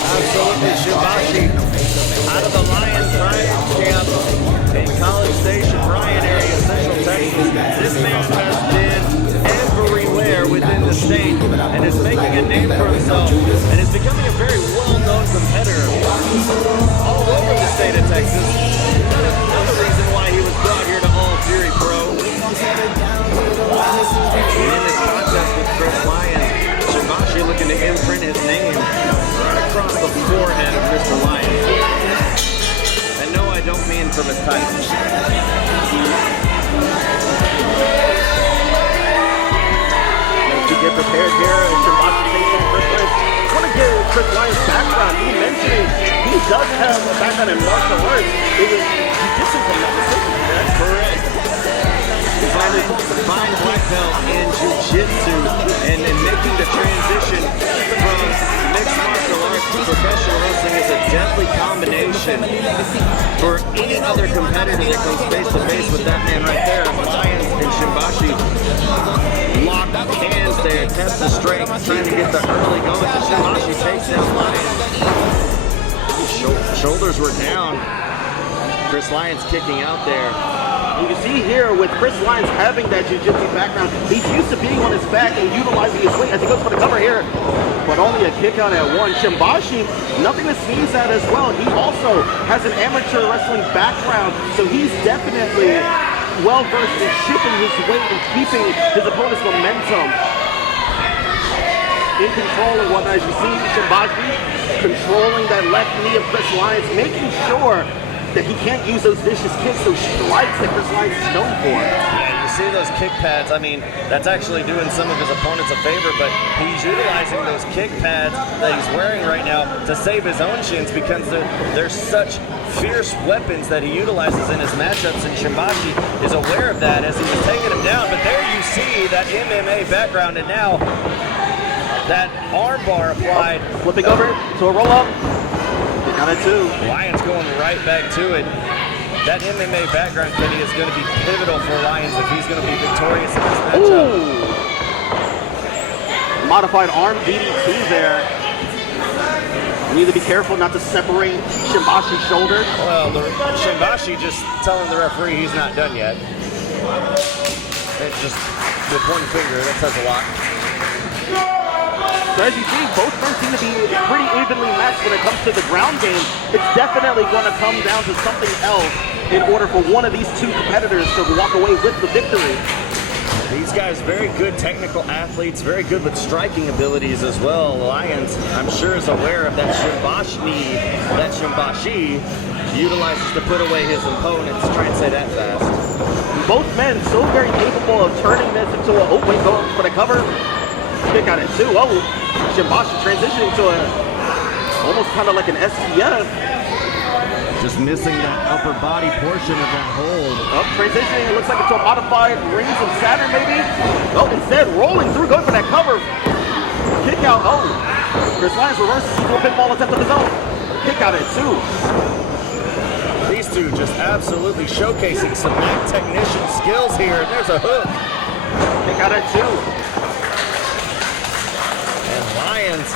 Absolutely, Shimbashi out of the Lion Science Camp in College Station, Bryan area, Central Texas. This man has been everywhere within the state and is making a name for himself and is becoming a very well-known competitor all over the state of Texas. Another reason why he was brought here to All Fury Pro. And in this contest with Chris Lyons, Shimbashi looking to imprint his name right across the forehead of Mr. Lyons. And no, I don't mean from his title. To get prepared here, Shimbashi takes on Chris Lyons. I want to give Chris Lyons' background. He mentioned he does have a background in martial arts. It was jiu-jitsu from that decision. That's correct. Fine black belt in jiu-jitsu and making the transition from mixed martial arts to professional wrestling is a deadly combination for any other competitor that comes face-to-face with that man right there. Lyons and Shimbashi lock hands there, test the strength, trying to get the early going. Shimbashi takes down Lyons. Shoulders were down. Chris Lyons kicking out there. You can see here with Chris Lyons having that jiu-jitsu background, he's used to being on his back and utilizing his weight as he goes for the cover here, but only a kick out at one. Shimbashi, nothing to sneeze at as well. He also has an amateur wrestling background, so he's definitely well-versed in shifting his weight and keeping his opponent's momentum in control and whatnot. As you see, Shimbashi controlling that left knee of Chris Lyons, making sure that he can't use those vicious kicks, those strikes that Chris Lyons is known for. Yeah, you see those kick pads, I mean, that's actually doing some of his opponents a favor, but he's utilizing those kick pads that he's wearing right now to save his own shins because they're such fierce weapons that he utilizes in his matchups, and Shimbashi is aware of that as he was taking him down. But there you see that MMA background, and now that arm bar applied. Flipping over to a roll-up. Got it too. Lyons going right back to it. That MMA background, Kenny, is going to be pivotal for Lyons if he's going to be victorious in this matchup. Ooh. Modified arm DDT there. You need to be careful not to separate Shimbashi's shoulder. Well, Shimbashi just telling the referee he's not done yet. It's just with one finger, that says a lot. So as you see, both men seem to be pretty evenly matched when it comes to the ground game. It's definitely going to come down to something else in order for one of these two competitors to walk away with the victory. These guys very good technical athletes, very good with striking abilities as well. Lyons, I'm sure, is aware of that Shimbashi utilizes to put away his opponents. Try and say that fast. Both men so very capable of turning this into a open goal for the cover. Kick out at two. Oh, Shimbashi transitioning to almost kind of like an STF. Just missing that upper body portion of that hold. Oh, transitioning, it looks like it's a modified Rings of Saturn maybe. Oh, instead rolling through, going for that cover. Kick out, oh. Chris Lyons reverses into a pinfall attempt of his own. Kick out at two. These two just absolutely showcasing some mat technician skills here. And there's a hook. Kick out at two. Lyons,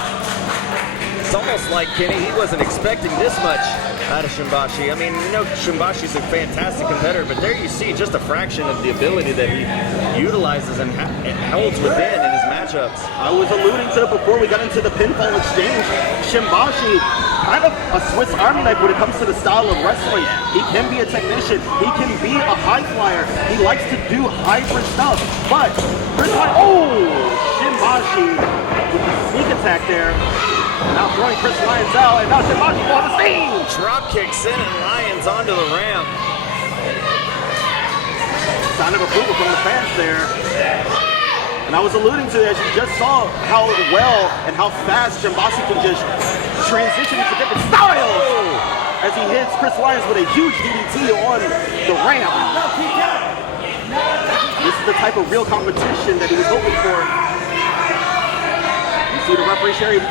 it's almost like, Kenny, he wasn't expecting this much out of Shimbashi. I mean, you know, Shimbashi's a fantastic competitor, but there you see just a fraction of the ability that he utilizes and holds within in his matchups. I was alluding to it before we got into the pinfall exchange. Shimbashi, kind of a Swiss Army knife when it comes to the style of wrestling. He can be a technician. He can be a high flyer. He likes to do hybrid stuff. But, Shimbashi with the sneak attack there. Now throwing Chris Lyons out, and now Shimbashi on the scene! Drop kicks in and Lyons onto the ramp. Sign of approval from the fans there. And I was alluding to, as you just saw, how well and how fast Shimbashi can just transition into different styles as he hits Chris Lyons with a huge DDT on the ramp. This is the type of real competition that he was hoping for. You see the referee Sherry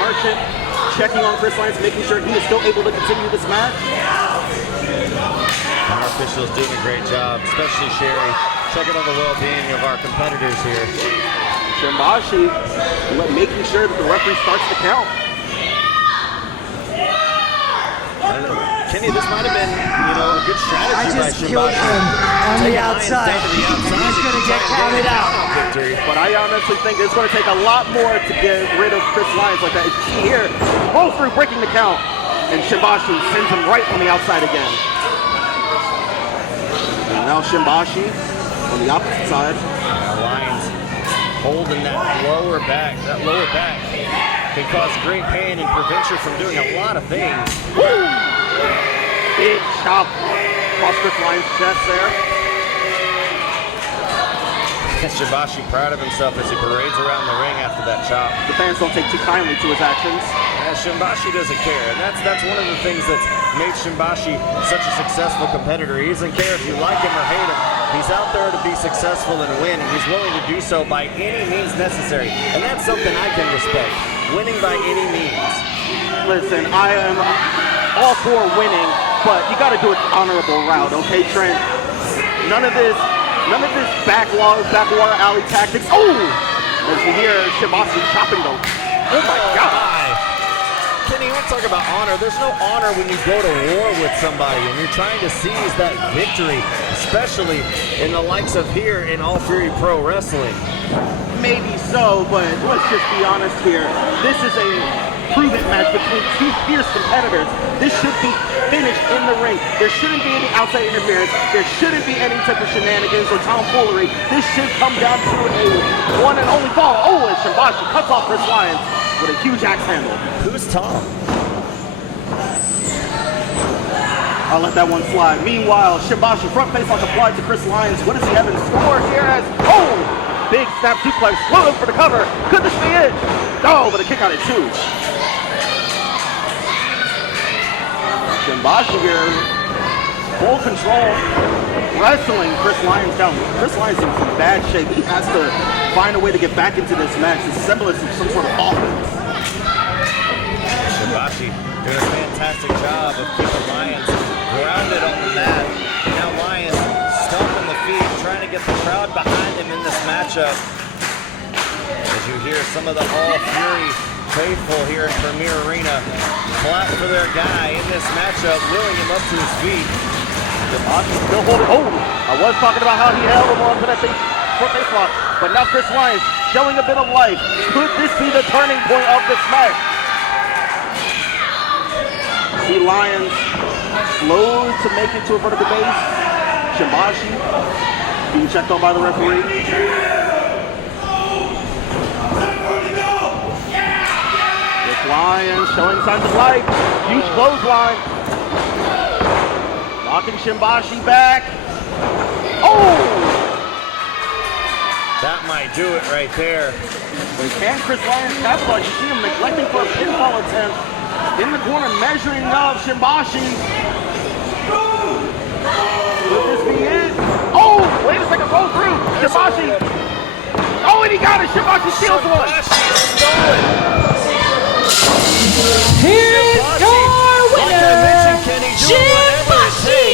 Merchant checking on Chris Lyons, making sure he is still able to continue this match. Our officials doing a great job, especially Sherry, checking on the well-being of our competitors here. Shimbashi making sure that the referee starts to count. Kenny, this might have been, a good strategy I by just killed Shimbashi. him on the Taking Lyons outside. down to the outside. He's going to get counted out. Victory. But I honestly think it's going to take a lot more to get rid of Chris Lyons like that. As you see here, rolls through, breaking the count. And Shimbashi sends him right on the outside again. And now Shimbashi on the opposite side. Lyons holding that lower back. That lower back can cause great pain and prevent you from doing a lot of things. Woo! Big chop across Chris Lyons' chest there. Shimbashi proud of himself as he parades around the ring after that chop. The fans don't take too kindly to his actions. Shimbashi doesn't care, and that's one of the things that's made Shimbashi such a successful competitor. He doesn't care if you like him or hate him. He's out there to be successful and win, and he's willing to do so by any means necessary. And that's something I can respect, winning by any means. Listen, I am all for winning, but you got to do it the honorable route, okay, Trent? None of this backwater alley tactics. Oh! As you hear Shimbashi chopping those. Oh my God! Kenny, you want to talk about honor? There's no honor when you go to war with somebody and you're trying to seize that victory, especially in the likes of here in All Fury Pro Wrestling. Maybe so, but let's just be honest here. This is a proven match between two fierce competitors. This should be finished in the ring. There shouldn't be any outside interference. There shouldn't be any type of shenanigans or tomfoolery. This should come down to a one and only fall. Oh, and Shimbashi cuts off Chris Lyons with a huge axe handle. Who's Tom? I'll let that one slide. Meanwhile, Shimbashi front face lock applied to Chris Lyons. What does he have in store here as, oh, big snap suplex, low for the cover. Could this be it? No, but a kick out at two. Shimbashi here, full control, wrestling Chris Lyons down. Chris Lyons in some bad shape. He has to find a way to get back into this match, the semblance of some sort of offense. Shimbashi doing a fantastic job of keeping Lyons grounded on the mat. Now Lyons stomping the feet, trying to get the crowd behind him in this matchup. As you hear some of the All Fury faithful here in Premier Arena clap for their guy in this matchup, wheeling him up to his feet. Shimbashi still holding. Oh, I was talking about how he held him onto that front face lock, but now Chris Lyons showing a bit of life. Could this be the turning point of this match? See Lyons slow to make it to a vertical base. Shimbashi being checked on by the referee. Chris Lyons showing signs of life. Huge clothesline. Knocking Shimbashi back. Oh! That might do it right there. But can Chris Lyons capitalize? You see him neglecting for a pinfall attempt. In the corner, measuring up Shimbashi. Will this be it? Oh, wait a second, roll through. Shimbashi. Oh, and he got it. Shimbashi steals one. Here's your winner, Shimbashi!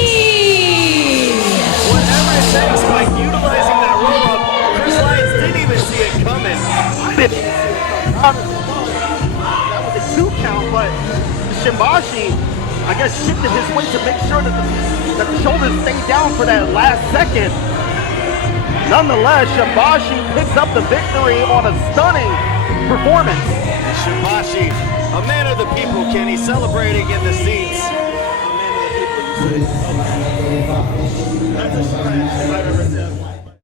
Whatever it takes by utilizing that roll-up, Chris Lyons didn't even see it coming. That was a 2 count, but Shimbashi, I guess, shifted his weight to make sure that the shoulders stayed down for that last second. Nonetheless, Shimbashi picks up the victory on a stunning performance. And Shimbashi, a man of the people, Kenny, celebrating in the seats. A man of the people, you say. That's a stretch if I've ever